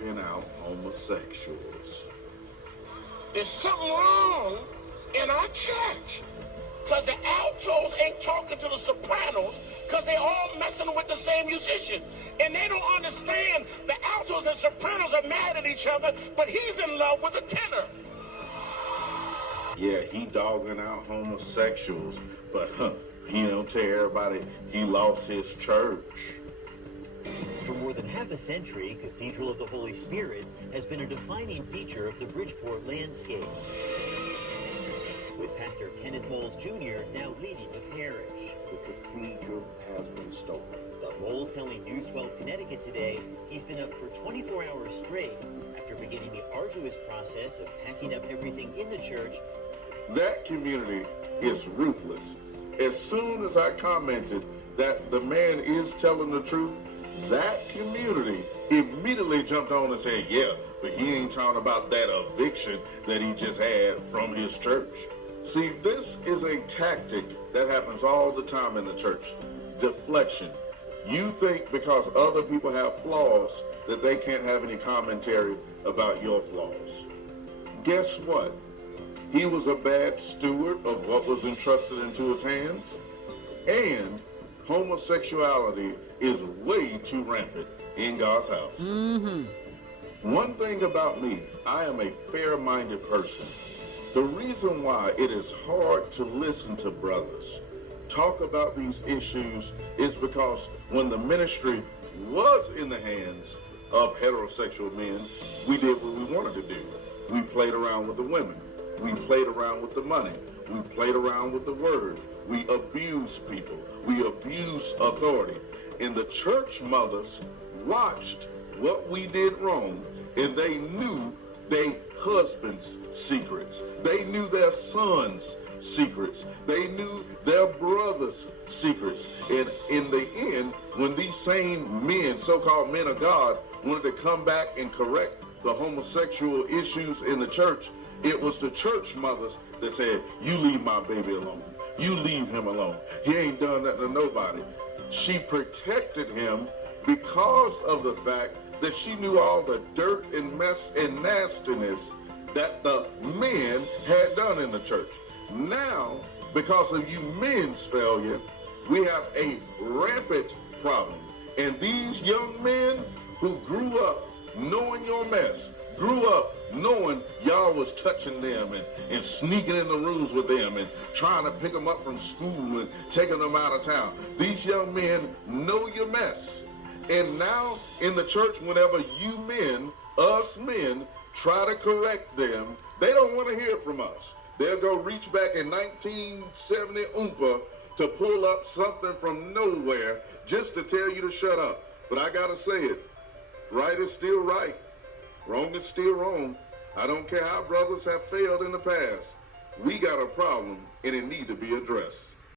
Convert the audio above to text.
dogging out homosexuals. There's something wrong in our church. Because the altos ain't talking to the sopranos because they all messing with the same musician. And they don't understand the altos and sopranos are mad at each other, but he's in love with a tenor. Yeah, he dogging out homosexuals, but he don't tell everybody he lost his church. For more than half a century, Cathedral of the Holy Spirit has been a defining feature of the Bridgeport landscape, with Pastor Kenneth Moles Jr. now leading the parish. The cathedral has been stolen. But Moles telling News 12 Connecticut today he's been up for 24 hours straight after beginning the arduous process of packing up everything in the church. That community is ruthless. As soon as I commented that the man is telling the truth, that community immediately jumped on and said, yeah, but he ain't talking about that eviction that he just had from his church. See, this is a tactic that happens all the time in the church. Deflection. You think because other people have flaws that they can't have any commentary about your flaws. Guess what? He was a bad steward of what was entrusted into his hands, and homosexuality is way too rampant in God's house. One thing about me, I am a fair-minded person. The reason why it is hard to listen to brothers talk about these issues is because when the ministry was in the hands of heterosexual men, we did what we wanted to do. We played around with the women. We played around with the money. We played around with the word. We abused people. We abused authority. And the church mothers watched what we did wrong, and they knew their husbands' secrets. They knew their sons' secrets. They knew their brothers' secrets. And in the end, when these same men, so-called men of God, wanted to come back and correct the homosexual issues in the church, it was the church mothers that said, you leave my baby alone. You leave him alone. He ain't done that to nobody. She protected him because of the fact that she knew all the dirt and mess and nastiness that the men had done in the church. Now, because of you men's failure, we have a rampant problem. And these young men who grew up knowing your mess, grew up knowing y'all was touching them and sneaking in the rooms with them and trying to pick them up from school and taking them out of town. These young men know your mess. And now in the church, whenever you men, us men, try to correct them, they don't want to hear it from us. They'll go reach back in 1970 Oompa to pull up something from nowhere just to tell you to shut up. But I gotta say it, right is still right. Wrong is still wrong. I don't care how brothers have failed in the past. We got a problem and it need to be addressed.